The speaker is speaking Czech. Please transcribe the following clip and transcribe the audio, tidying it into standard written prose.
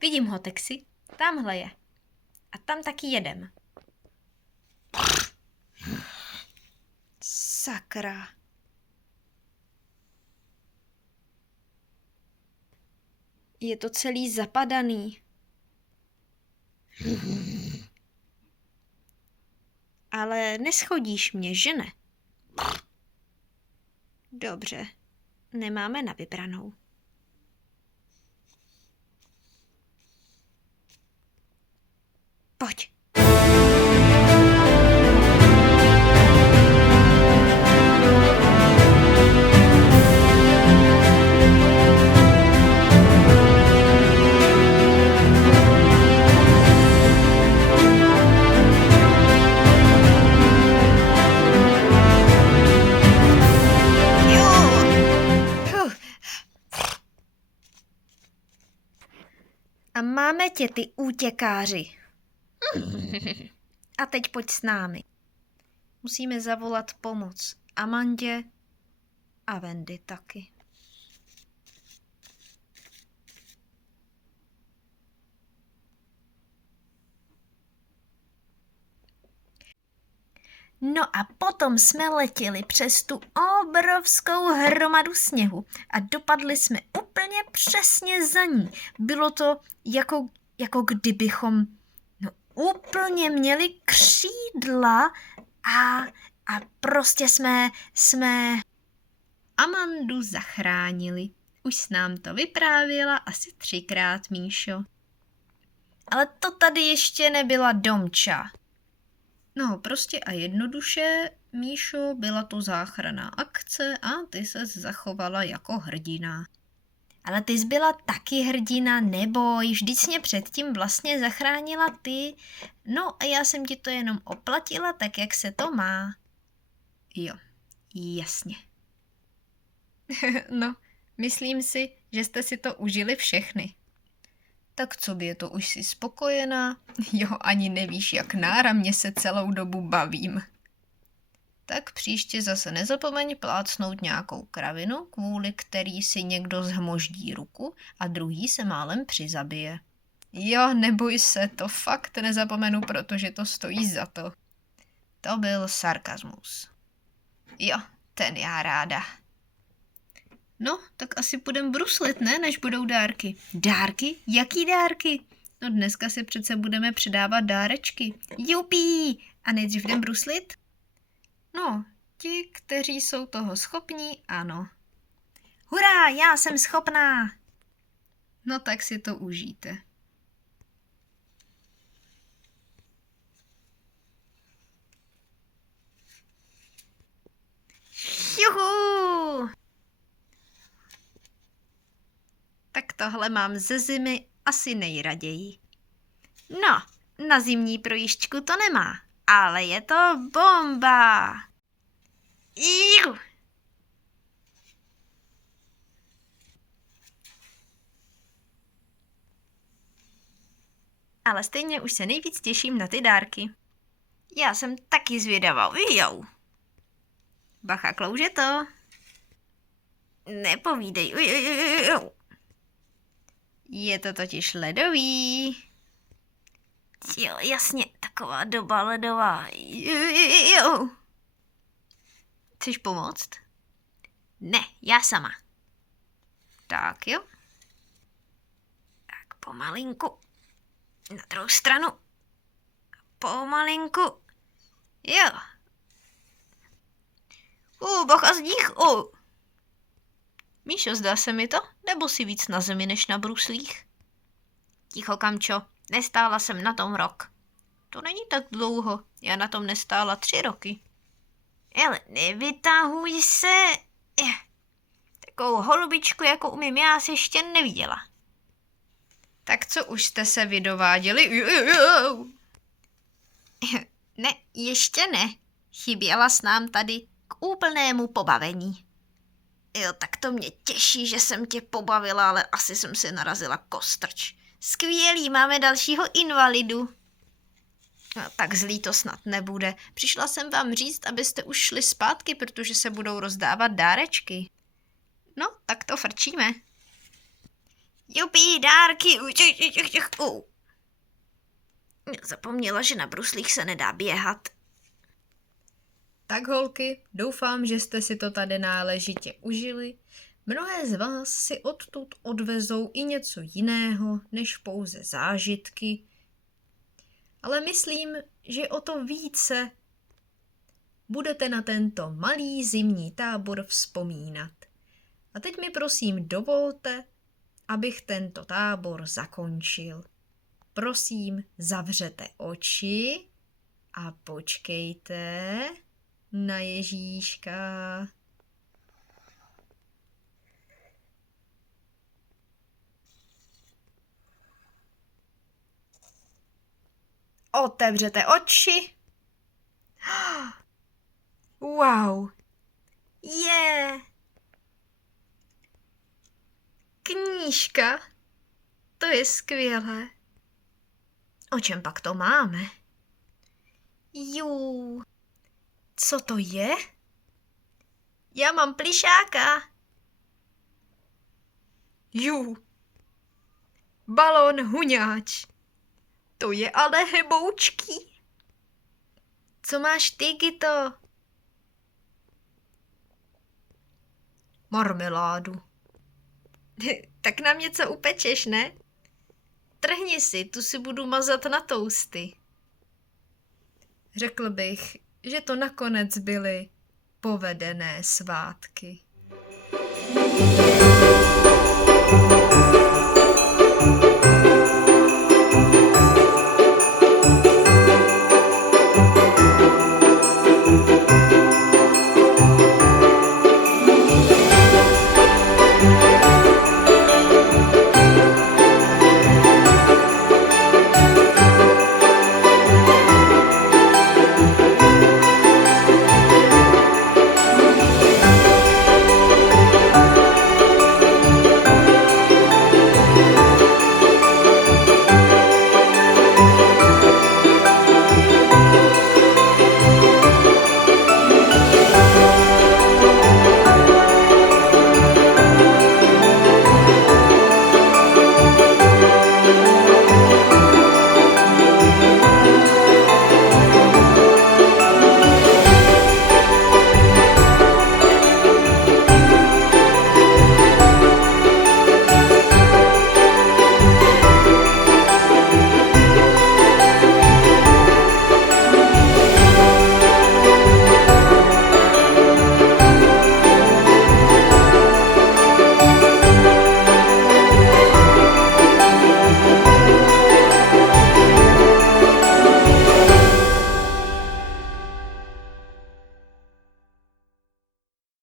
Vidím ho, Texi. Tamhle je. A tam taky jedem. Sakra. Je to celý zapadaný. Ale neschodíš mě, že ne? Dobře. Nemáme na vybranou. Pojď. A máme tě, ty útěkáři. A teď pojď s námi. Musíme zavolat pomoc Amandě a Wendy taky. No a potom jsme letěli přes tu obrovskou hromadu sněhu a dopadli jsme úplně přesně za ní. Bylo to jako kdybychom úplně měli křídla a prostě jsme Amandu zachránili. Už s nám to vyprávěla asi 3krát, Míšo. Ale to tady ještě nebyla Domča. No, prostě a jednoduše, Míšo, byla to záchranná akce a ty ses zachovala jako hrdina. Ale ty jsi byla taky hrdina, neboj, vždyť jsi mě předtím vlastně zachránila ty. No a já jsem ti to jenom oplatila tak, jak se to má. Jo, jasně. No, myslím si, že jste si to užili všechny. Tak co by je to, už jsi spokojená? Jo, ani nevíš, jak náramně se celou dobu bavím. Tak příště zase nezapomeň plácnout nějakou kravinu, kvůli který si někdo zhmoždí ruku a druhý se málem přizabije. Jo, neboj se, to fakt nezapomenu, protože to stojí za to. To byl sarkazmus. Jo, ten já ráda. No, tak asi půjdem bruslit, ne, než budou dárky. Dárky? Jaký dárky? No dneska si přece budeme předávat dárečky. Jupí! A nejdřív jdem bruslit? No, ti, kteří jsou toho schopní, ano. Hurá, já jsem schopná! No tak si to užijte. Juhu! Tak tohle mám ze zimy asi nejraději. No, na zimní projížďku to nemá, ale je to bomba! Juhu! Ale stejně už se nejvíc těším na ty dárky. Já jsem taky zvědavá, jo. Bacha, klouže to. Nepovídej, jo. Je to totiž ledový. Jo, jasně, taková doba ledová. Jo. Chceš pomoct? Ne, já sama. Tak jo. Tak pomalinku. Na druhou stranu. Pomalinku. Jo. Bacha z nich, Míšo, zdá se mi to? Nebo si víc na zemi než na bruslích? Ticho, Kamčo, nestála jsem na tom rok. To není tak dlouho, já na tom nestála 3 roky. Ale nevytahuj se. Takovou holubičku, jako umím já, si ještě neviděla. Tak co už jste se vydováděli? Ne, ještě ne. Chyběla s nám tady k úplnému pobavení. Jo, tak to mě těší, že jsem tě pobavila, ale asi jsem si narazila kostrč. Skvělý, máme dalšího invalidu. No, tak zlý to snad nebude. Přišla jsem vám říct, abyste už šli zpátky, protože se budou rozdávat dárečky. No, tak to frčíme. Jupí, dárky. Zapomněla, že na bruslích se nedá běhat. Tak holky, doufám, že jste si to tady náležitě užili. Mnohé z vás si odtud odvezou i něco jiného, než pouze zážitky. Ale myslím, že o to více budete na tento malý zimní tábor vzpomínat. A teď mi prosím dovolte, abych tento tábor zakončil. Prosím, zavřete oči a počkejte na Ježíška. Otevřete oči. Wow. Knížka. To je skvělé. O čem pak to máme? Co to je? Já mám plišáka. Balón huňáč. To je ale heboučký. Co máš ty, Gito? Marmeládu. Tak nám něco upečeš, ne? Trhni si, tu si budu mazat na tousty. Řekl bych, že to nakonec byly povedené svátky.